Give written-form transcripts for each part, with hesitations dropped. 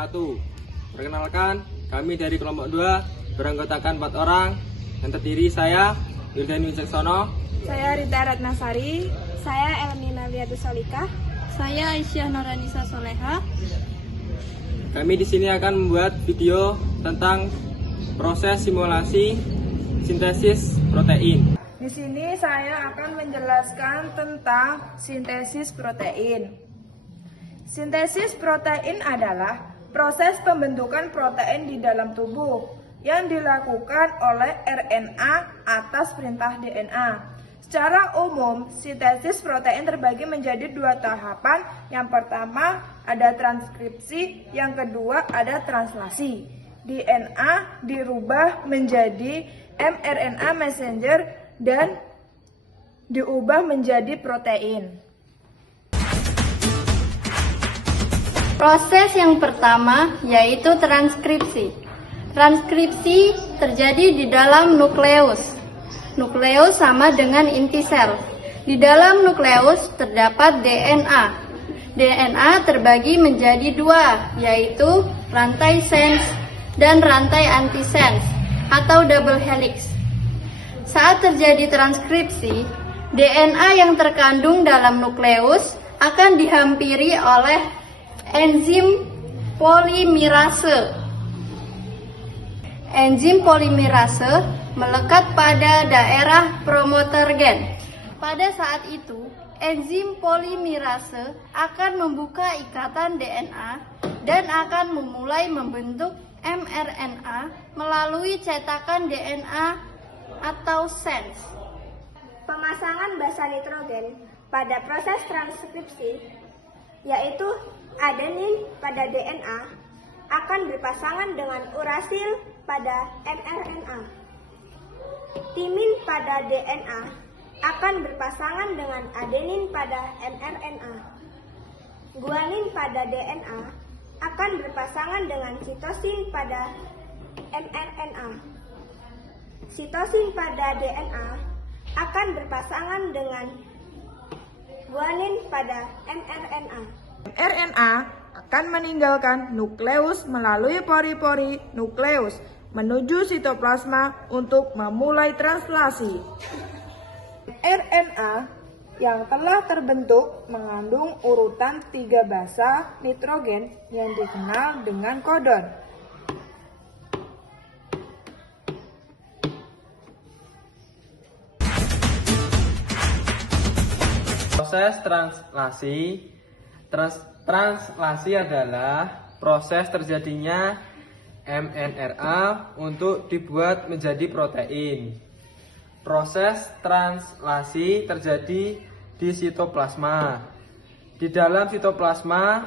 wabarakatuh. Perkenalkan, kami dari kelompok 2 beranggotakan 4 orang yang terdiri saya, Yudhani Wicaksono, saya Rita Ratnasari, saya Elmina Liatus Solikah, saya Aisyah Noranisa Soleha. Kami di sini akan membuat video tentang proses simulasi sintesis protein. Di sini saya akan menjelaskan tentang sintesis protein. Sintesis protein adalah proses pembentukan protein di dalam tubuh yang dilakukan oleh RNA atas perintah DNA. Secara umum, sintesis protein terbagi menjadi 2 tahapan. Yang pertama ada transkripsi, yang kedua ada translasi. DNA dirubah menjadi mRNA messenger dan diubah menjadi protein. Proses yang pertama yaitu transkripsi. Transkripsi terjadi di dalam nukleus. Nukleus sama dengan inti sel. Di dalam nukleus terdapat DNA. DNA terbagi menjadi 2, yaitu rantai sense dan rantai antisense atau double helix. Saat terjadi transkripsi, DNA yang terkandung dalam nukleus akan dihampiri oleh enzim polimerase. Enzim polimerase melekat pada daerah promoter gen. Pada saat itu, enzim polimerase akan membuka ikatan DNA dan akan memulai membentuk mRNA melalui cetakan DNA atau sense. Pemasangan basa nitrogen pada proses transkripsi, yaitu adenin pada DNA, akan berpasangan dengan urasil pada mRNA. Timin pada DNA akan berpasangan dengan adenin pada mRNA. Guanin pada DNA akan berpasangan dengan sitosin pada mRNA. Sitosin pada DNA akan berpasangan dengan guanin pada mRNA. mRNA akan meninggalkan nukleus melalui pori-pori nukleus menuju sitoplasma untuk memulai translasi. RNA yang telah terbentuk mengandung urutan 3 basa nitrogen yang dikenal dengan kodon. Proses translasi. Translasi adalah proses terjadinya mRNA untuk dibuat menjadi protein. Proses translasi terjadi di sitoplasma. Di dalam sitoplasma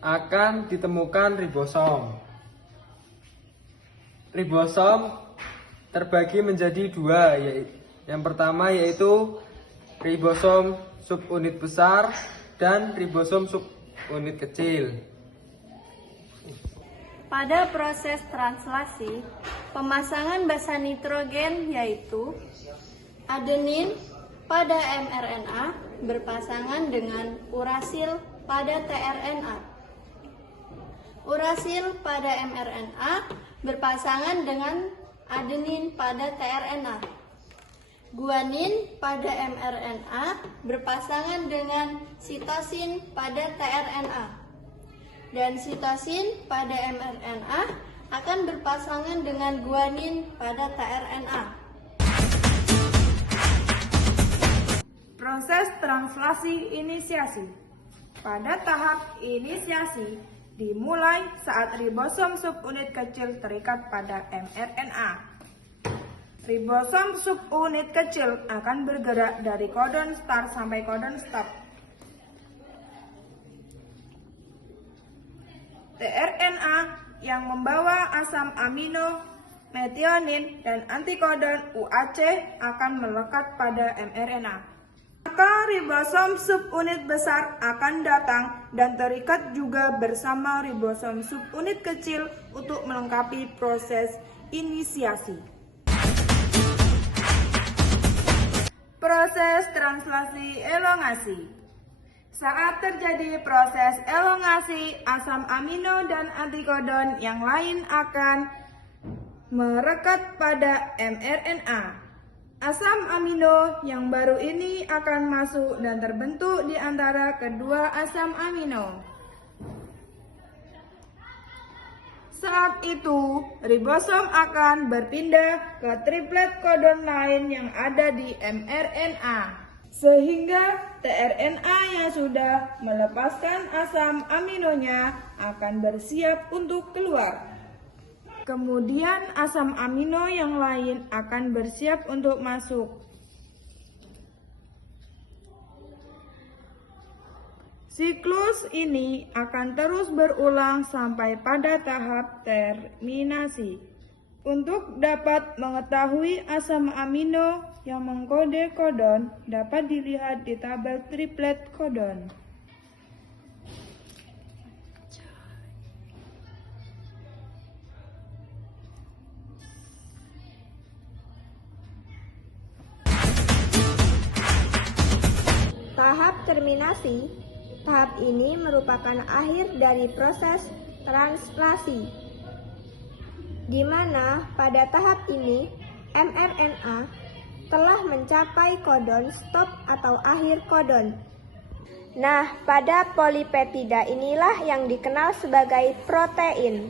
akan ditemukan ribosom. Ribosom terbagi menjadi 2, yang pertama yaitu ribosom subunit besar dan ribosom subunit kecil. Pada proses translasi, pemasangan basa nitrogen yaitu adenin pada mRNA berpasangan dengan urasil pada tRNA. Urasil pada mRNA berpasangan dengan adenin pada tRNA. Guanin pada mRNA berpasangan dengan sitosin pada tRNA. Dan sitosin pada mRNA akan berpasangan dengan guanin pada tRNA. Proses translasi inisiasi. Pada tahap inisiasi dimulai saat ribosom subunit kecil terikat pada mRNA. Ribosom subunit kecil akan bergerak dari kodon start sampai kodon stop. tRNA yang membawa asam amino, metionin, dan antikodon UAC akan melekat pada mRNA. Maka ribosom subunit besar akan datang dan terikat juga bersama ribosom subunit kecil untuk melengkapi proses inisiasi. Proses translasi elongasi. Saat terjadi proses elongasi, asam amino dan antikodon yang lain akan merekat pada mRNA. Asam amino yang baru ini akan masuk dan terbentuk di antara kedua asam amino. Saat itu, ribosom akan berpindah ke triplet kodon lain yang ada di mRNA. Sehingga tRNA yang sudah melepaskan asam aminonya akan bersiap untuk keluar. Kemudian asam amino yang lain akan bersiap untuk masuk. Siklus ini akan terus berulang sampai pada tahap terminasi. Untuk dapat mengetahui asam amino yang mengkode kodon dapat dilihat di tabel triplet kodon. Tahap terminasi. Tahap ini merupakan akhir dari proses translasi, di mana pada tahap ini mRNA telah mencapai kodon stop atau akhir kodon. Nah, pada polipeptida inilah yang dikenal sebagai protein.